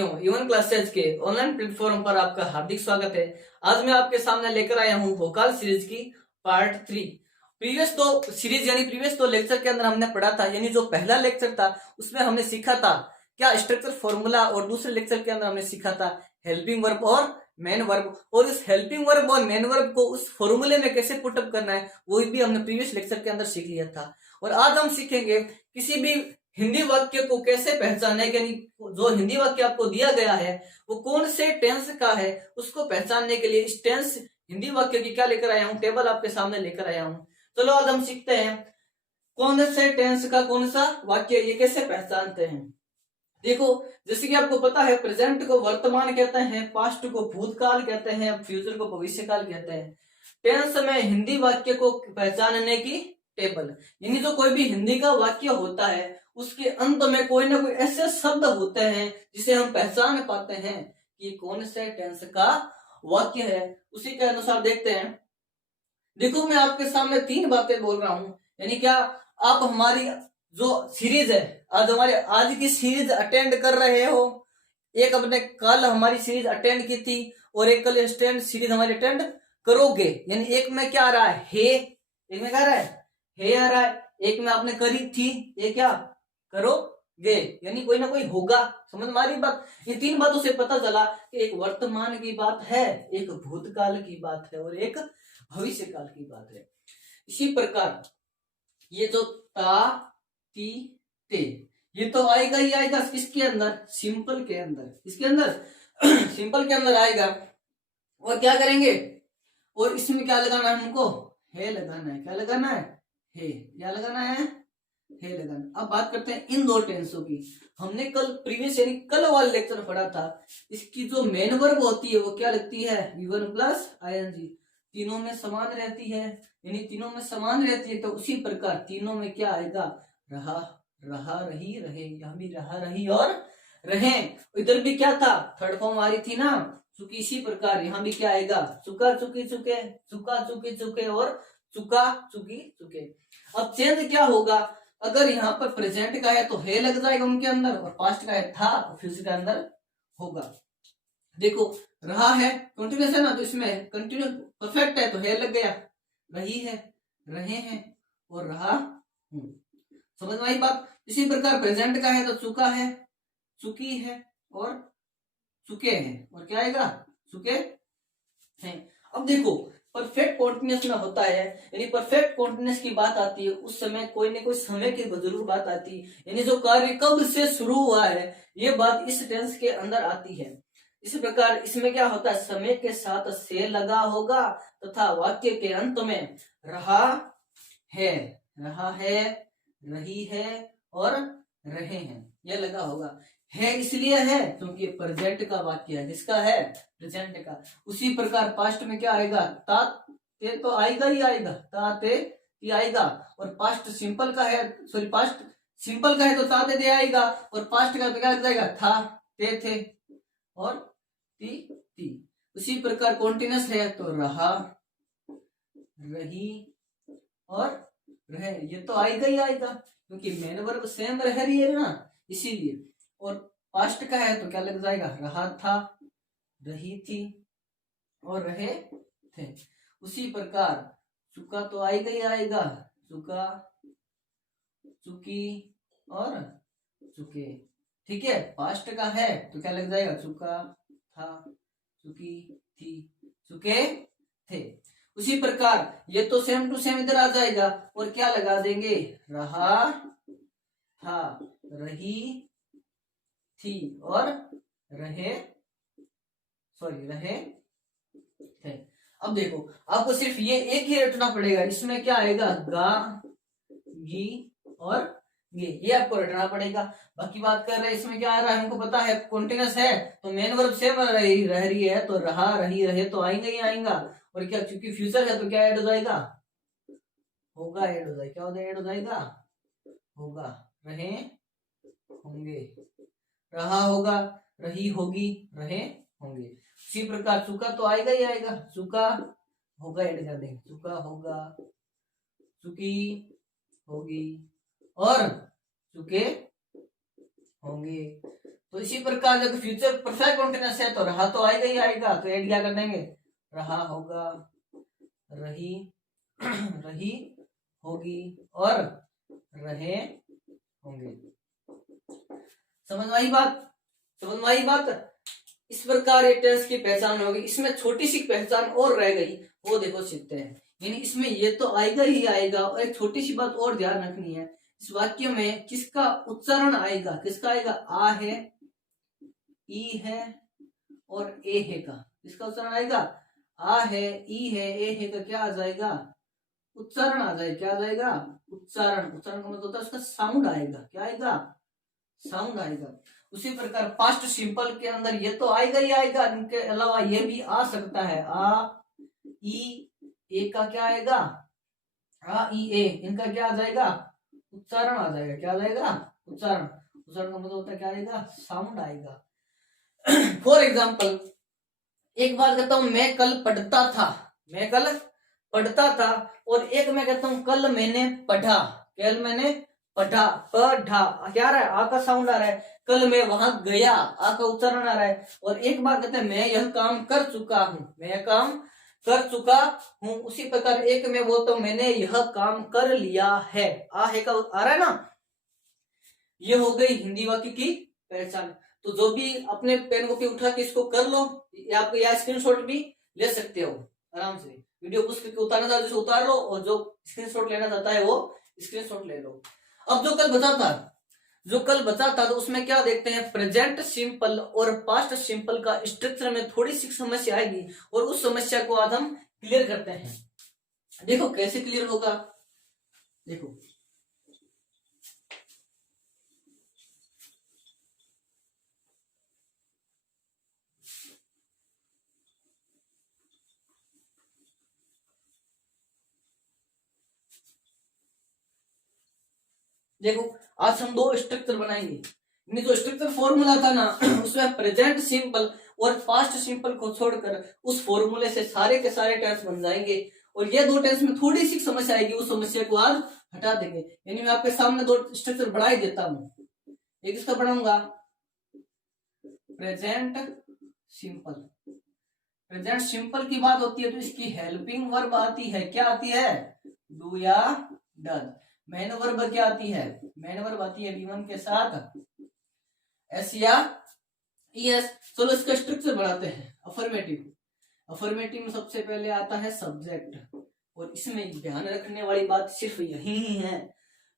साथियों, even classes के online platform पर आपका हार्दिक स्वागत है। आज मैं आपके सामने लेकर आया हूं वोकाल सीरीज की पार्ट 3। प्रीवियस दो लेक्चर के अंदर हमने पढ़ा था, यानी जो पहला लेक्चर था उसमें हमने सीखा था क्या स्ट्रक्चर फॉर्मूला, और दूसरे लेक्चर के अंदर हमने सीखा था हेल्पिंग वर्ब और मेन वर्ब, और इस हेल्पिंग वर्ब और मेन वर्ब को उस फॉर्मूले में कैसे पुटअप करना है वो भी हमने प्रीवियस लेक्चर के अंदर सीख लिया था। और आज हम सीखेंगे किसी भी हिंदी वाक्य को कैसे पहचाने, यानी जो हिंदी वाक्य आपको दिया गया है वो कौन से टेंस का है उसको पहचानने के लिए इस टेंस हिंदी वाक्य की क्या लेकर आया हूं, टेबल आपके सामने लेकर आया हूं। चलो आज हम सीखते हैं कौन से टेंस का कौन सा वाक्य, ये कैसे पहचानते हैं। देखो, जैसे कि आपको पता है प्रेजेंट को वर्तमान कहते हैं, पास्ट को भूतकाल कहते हैं, फ्यूचर को भविष्यकाल कहते हैं। टेंस में हिंदी वाक्य को पहचानने की टेबल, यानी जो कोई भी हिंदी का वाक्य होता है उसके अंत में कोई ना कोई ऐसे शब्द होते हैं जिसे हम पहचान पाते हैं कि कौन से टेंस का वाक्य है। उसी के अनुसार देखते हैं। देखो, मैं आपके सामने 3 बातें बोल रहा हूं, यानी क्या आप हमारी जो सीरीज है, आज की सीरीज अटेंड कर रहे हो। एक अपने कल हमारी सीरीज अटेंड की थी और एक कल स्टैंड सीरीज हमारी अटेंड करोगे। यानी एक में क्या आ रहा है, हे, एक में क्या आ रहा है, हे आ रहा है, एक में आपने करी थी, ये क्या करोगे, यानी कोई ना कोई होगा। समझ में आ रही बात। ये 3 बातों से पता चला कि एक वर्तमान की बात है, एक भूतकाल की बात है और एक भविष्य काल की बात है। इसी प्रकार ये जो ता, ती, ते, ये तो आएगा ही आएगा किसके अंदर, सिंपल के अंदर। इसके अंदर सिंपल के अंदर आएगा। और क्या करेंगे, और इसमें क्या लगाना है हमको, है लगाना है। क्या लगाना है, है। क्या लगाना है, है लगाना। अब बात करते हैं इन 2 टेंसों की। हमने कल प्रीवियस यानी कल वाला लेक्चर पढ़ा था, इसकी जो मेन वर्ब होती है वो क्या लगती है, V1 प्लस ING। तीनों में समान रहती है, यानी तीनों में समान रहती है, तो उसी प्रकार तीनों में क्या आएगा, रहा, रहा, रही, रहे। यहाँ भी रहा, रही और रहे। इधर भी क्या था, थर्ड फॉर्म आ रही थी ना, चूंकि। इसी प्रकार यहाँ भी क्या आएगा, चुका, चुकी, चुके, चुका, चुकी, चुके और चुका, चुकी, चुके। अब चेंज क्या होगा, अगर यहाँ पर प्रेजेंट का है तो है लग जाएगा उनके अंदर, और पास्ट का है था तो फ्यूचर के अंदर होगा। देखो, रहा है कंटिन्यूस है ना, तो इसमें कंटिन्यू परफेक्ट है तो है लग गया, रही है, रहे हैं और रहा हूं। समझ में आई बात। इसी प्रकार प्रेजेंट का है तो चुका है, चुकी है और चुके हैं, और क्या आएगा, चुके हैं। अब देखो, परफेक्ट कॉन्टिन्यूस में होता है, यानी परफेक्ट कॉन्टिन्यूस की बात आती है उस समय कोई न कोई समय की जरूर बात आती है, यानी जो कार्य कब से शुरू हुआ है ये बात इस टेंस के अंदर आती है। इसी प्रकार इसमें क्या होता है, समय के साथ से लगा होगा तथा वाक्य के अंत में रहा है, रहा है, रही है और रहे हैं यह लगा होगा। है इसलिए है क्योंकि प्रेजेंट का वाक्य है, जिसका है, प्रेजेंट का। उसी प्रकार पास्ट में क्या आएगा, ता, ते तो आएगा ही आएगा, ता, ते, ती आएगा। और पास्ट सिंपल का है, सॉरी पास्ट सिंपल का है तो ता, ते, ते आएगा, और पास्ट का तो क्या लग जाएगा, था, ते, थे और ती, ती। उसी प्रकार कॉन्टिन्यूस है तो रहा, रही और रहे, ये तो आएगा ही आएगा क्योंकि मेन वर्ब सेम रह रही है ना, इसीलिए। और पास्ट का है तो क्या लग जाएगा, रहा था, रही थी और रहे थे। उसी प्रकार चुका तो आएगा ही आएगा, चुका, चुकी और चुके। ठीक है, पास्ट का है तो क्या लग जाएगा, चुका था, चुकी थी, चुके थे। उसी प्रकार ये तो सेम टू सेम इधर आ जाएगा, और क्या लगा देंगे, रहा था, रही थी और रहे, सॉरी रहे थे। अब देखो, आपको सिर्फ ये एक ही रटना पड़ेगा, इसमें क्या आएगा, गा, गी और ये आपको रटना पड़ेगा। बाकी बात कर रहे हैं इसमें क्या आ रहा है, हमको पता है कॉन्टिन्यूस है तो मेन वर्ब सेम रह रही है तो रहा, रही, रहे तो आएंगे ही आएगा। और क्या, क्योंकि फ्यूचर है तो क्या ऐड हो जाएगा, होगा ऐड हो जाएगा। क्या हो जाएगा, ऐड हो जाएगा, होगा, रहे होंगे, रहा होगा, रही होगी, रहे होंगे। इसी प्रकार चुका तो आएगा ही आएगा, चुका होगा ऐड कर देंगे, चुका होगा, चुकी होगी और चुके होंगे, तो इसी प्रकार जब फ्यूचर परफेक्ट कॉन्टिन्यूअस है तो रहा तो आएगा ही आएगा, तो ऐड क्या कर देंगे, रहा होगा, रही रही होगी और रहे होंगे। समझ में आई बात, समझ में आई बात। इस प्रकार ये टेंस की पहचान होगी। इसमें छोटी सी पहचान और रह गई, वो देखो सीखते हैं। यानी इसमें ये तो आएगा ही आएगा, और एक छोटी सी बात और ध्यान रखनी है, इस वाक्य में किसका उच्चारण आएगा, किसका आएगा, आ है, ई है और ए है का, किसका उच्चारण आएगा, आ है, ई है, ए है का क्या आ जाएगा, उच्चारण आ जाएगा। क्या आ जाएगा, उच्चारण। उच्चारण का मतलब होता है उसका साउंड आएगा। क्या आएगा, साउंड आएगा। उसी प्रकार पास्ट सिंपल के अंदर ये तो आएगा ही आएगा, इनके अलावा ये भी आ सकता है, आ, ई, ए का क्या आएगा, आ, ई, ए, इनका क्या आ जाएगा, उच्चारण आ जाएगा। क्या आ जाएगा, उच्चारण। उच्चारण का मतलब होता है क्या आएगा, साउंड आएगा। फॉर एग्जाम्पल एक बार कहता हूं मैं कल पढ़ता था, मैं कल पढ़ता था, और एक मैं कहता हूं कल मैंने पढ़ा, कल मैंने पढ़ा, पढ़ा क्या आ रहा है, आ का साउंड आ रहा है। कल मैं वहां गया, आ का उच्चारण आ रहा है। और एक बार कहते हैं मैं यह काम कर चुका हूं, मैं यह काम कर चुका हूं। उसी प्रकार एक मैं बोलता हूं मैंने यह काम कर लिया है, आ है का आ रहा है ना। ये हो गई हिंदी वाक्य की पहचान। तो जो भी अपने पेन कॉपी उठा के इसको कर लो, आपको या स्क्रीनशॉट भी ले सकते हो आराम से। वीडियो पुश करके उतारना चाहते हो उतार लो, और जो स्क्रीनशॉट लेना चाहता है वो स्क्रीनशॉट ले लो। अब जो कल बचा था, जो कल बचा था, तो उसमें क्या देखते हैं, प्रेजेंट सिंपल और पास्ट सिंपल का स्ट्रक्चर में थोड़ी सी समस्या आएगी, और उस समस्या को आज हम क्लियर करते हैं। देखो कैसे क्लियर होगा, देखो देखो आज हम दो स्ट्रक्चर बनाएंगे। जो स्ट्रक्चर फॉर्मूला था ना उसमें प्रेजेंट सिंपल और पास्ट सिंपल को छोड़कर उस फॉर्मूले से सारे के सारे टेंस बन जाएंगे, और ये दो टेंस में थोड़ी सी समस्या आएगी, उस समस्या को आज हटा देंगे। यानी मैं आपके सामने दो स्ट्रक्चर बढ़ा ही देता हूं। एक इसका बढ़ाऊंगा प्रेजेंट सिंपल। प्रेजेंट सिंपल की बात होती है तो इसकी हेल्पिंग वर्ब आती है, क्या आती है, डू या डज। मेन वर्ब क्या आती है, मेन वर्ब आती है V1 के साथ एस या ईएस। चलो इसका स्ट्रक्चर बढ़ाते हैं। अफर्मेटिव, अफर्मेटिव में सबसे पहले आता है सब्जेक्ट, और इसमें ध्यान रखने वाली बात सिर्फ यही ही है,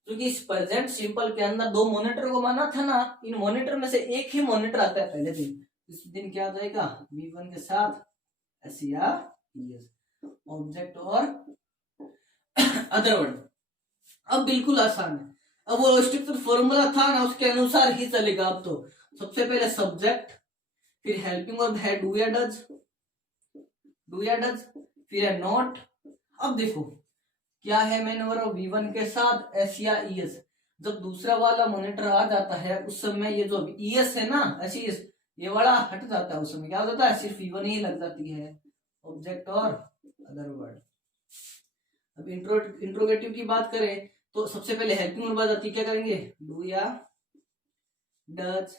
क्योंकि इस प्रेजेंट सिंपल के अंदर दो मॉनिटर को माना था ना, इन मॉनिटर में से एक ही मॉनिटर आता है पहले दिन। इस दिन क्या आ जाएगा, V1 के साथ एस या ईएस, ऑब्जेक्ट और अदर वर्ड। अब बिल्कुल आसान है, अब वो स्ट्रक्चर फॉर्मूला था ना उसके अनुसार ही चलेगा। अब तो सबसे पहले सब्जेक्ट, फिर हेल्पिंग वर्ब है डू या डज, डू या डज, फिर है नॉट। अब देखो क्या है, मेन वर्ब V1 के साथ एस या ईएस। जब दूसरा वाला मॉनिटर आ जाता है उस समय ये जो ईएस है ना, एस ईएस, ये वाला हट जाता है। उस समय क्या हो जाता है, सिर्फ V1 ही लग जाती है, ऑब्जेक्ट और अदर वर्ड। अब इंट्रोगेटिव की बात करें तो सबसे पहले हेल्पिंग वर्ब आ जाती है, क्या करेंगे, डू या डज,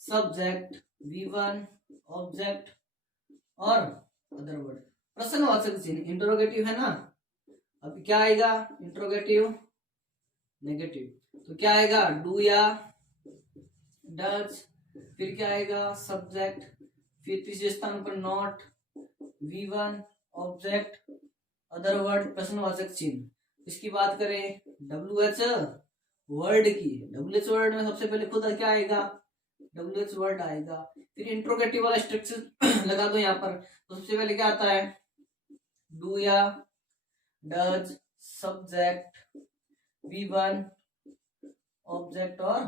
सब्जेक्ट V1, ऑब्जेक्ट और अदर वर्ड। प्रश्नवाचक चिन्ह, इंट्रोगेटिव है ना। अब क्या आएगा, इंट्रोगेटिव नेगेटिव, तो क्या आएगा, डू या डज, फिर क्या आएगा, सब्जेक्ट, फिर तीसरे स्थान पर not, V1, object, other word, प्रश्नवाचक चिन्ह। इसकी बात करें WH वर्ड की, WH वर्ड में सबसे पहले खुद क्या आएगा, WH वर्ड आएगा। फिर इंट्रोगेटिव वाला स्ट्रक्चर लगा दो यहाँ पर, तो सबसे पहले क्या आता है, डू या डज, सब्जेक्ट, V1, ऑब्जेक्ट और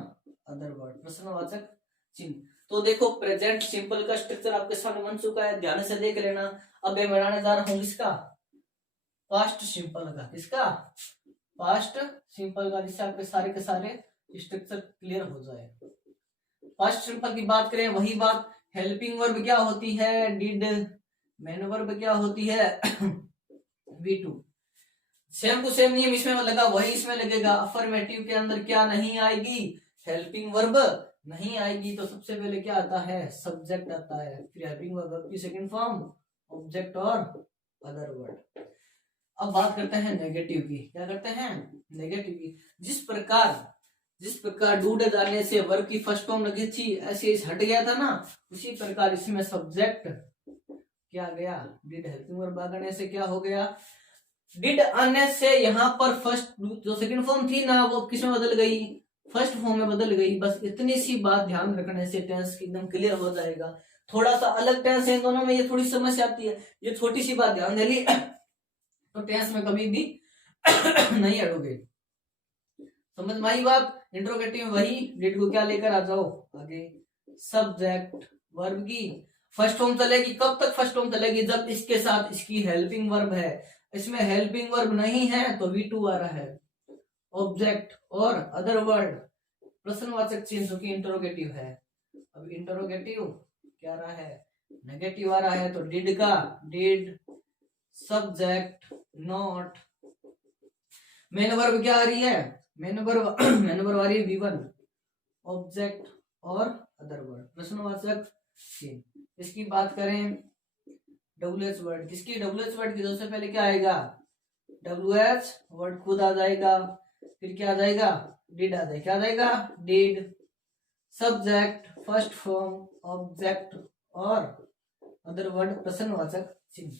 अदर वर्ड, प्रश्नवाचक चिन्ह। तो देखो प्रेजेंट सिंपल का स्ट्रक्चर आपके सामने बन चुका है, ध्यान से देख लेना। अब मैं बनाने जा रहा हूं इसका पास्ट सिंपल का, किसका, पास्ट सिंपल का, जिससे आपके सारे के सारे स्ट्रक्चर क्लियर हो जाए। पास्ट सिंपल की बात करें, वही बात, हेल्पिंग वर्ब क्या होती है, डिड, मेन वर्ब क्या होती है V2। सेम टू सेम नियम इसमें लगा वही इसमें लगेगा। अफर्मेटिव के अंदर क्या नहीं आएगी, हेल्पिंग वर्ब नहीं आएगी तो सबसे पहले क्या आता है, सब्जेक्ट आता है, फिर हेल्पिंग वर्ब की सेकंड फॉर्म ऑब्जेक्ट और अदर वर्ड। अब बात करते हैं नेगेटिव की। क्या करते हैं, नेगेटिव की। जिस प्रकार डू डिड आने से वर्ब की फर्स्ट फॉर्म लगी थी, ऐसे हट गया था ना, उसी प्रकार इसमें सब्जेक्ट क्या गया, डिड। हेल्पिंग वर्ब आने से क्या हो गया, डिड आने से यहाँ पर फर्स्ट जो सेकंड फॉर्म थी ना, वो किसमें बदल गई, फर्स्ट फॉर्म में बदल गई। बस इतनी सी बात ध्यान रखने से टेंस एकदम क्लियर हो जाएगा। थोड़ा सा अलग टेंस है इन दोनों में, ये थोड़ी समस्या आती है, ये छोटी सी बात ध्यान दे ली तो टेंस में कभी भी नहीं अड़ोगे। समझ में आई बात। इंट्रोगेटिव वही, डिड को क्या लेकर आ जाओ आगे, सब्जेक्ट वर्ब की फर्स्ट फॉर्म चलेगी। कब तक फर्स्ट फॉर्म चलेगी, जब इसके साथ इसकी हेल्पिंग वर्ब है। इसमें हेल्पिंग वर्ब नहीं है तो V2 आ रहा है, ऑब्जेक्ट और अदर वर्ड प्रश्नवाचक चिन्ह जो कि इंटरोगेटिव है। अब इंटरोगेटिव क्या रहा है, नेगेटिव आ रहा है, तो डिड का did, subject not, main verb क्या आ रही है, मेन वर्ब आ रही है V1, ऑब्जेक्ट और अदर वर्ड प्रश्नवाचक चिन्ह। इसकी बात करें WH वर्ड, किसकी, WH वर्ड की, सबसे पहले क्या आएगा, WH वर्ड खुद आ जाएगा, फिर क्या आ जाएगा, डिड आ जाएगा, क्या आ जाएगा, did, subject first form object और अदर वर्ड प्रश्नवाचक चिन्ह।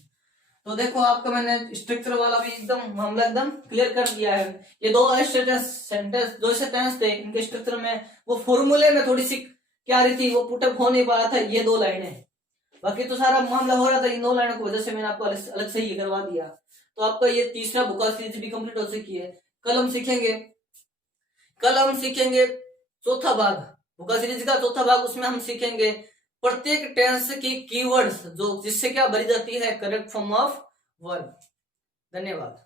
तो देखो आपका मैंने स्ट्रक्चर वाला भी एकदम मामला एकदम क्लियर कर दिया है। ये दो सेंटेंस दो सेंटेंस थे, इनके स्ट्रक्चर में वो फॉर्मूले में थोड़ी सी क्या रही थी, वो पुटअप हो नहीं पा रहा था, ये दो लाइनें, बाकी तो सारा मामला हो रहा था। इन दो लाइनों की वजह से मैंने आपको अलग से ही करवा दिया। तो आपका ये तीसरा बुका सीरीज भी कंप्लीट हो चुकी है। कल हम सीखेंगे चौथा भाग, बुका सीरीज का चौथा भाग। उसमें हम सीखेंगे प्रत्येक टेंस की कीवर्ड्स, जो जिससे क्या भरी जाती है करेक्ट फॉर्म ऑफ वर्ब। धन्यवाद।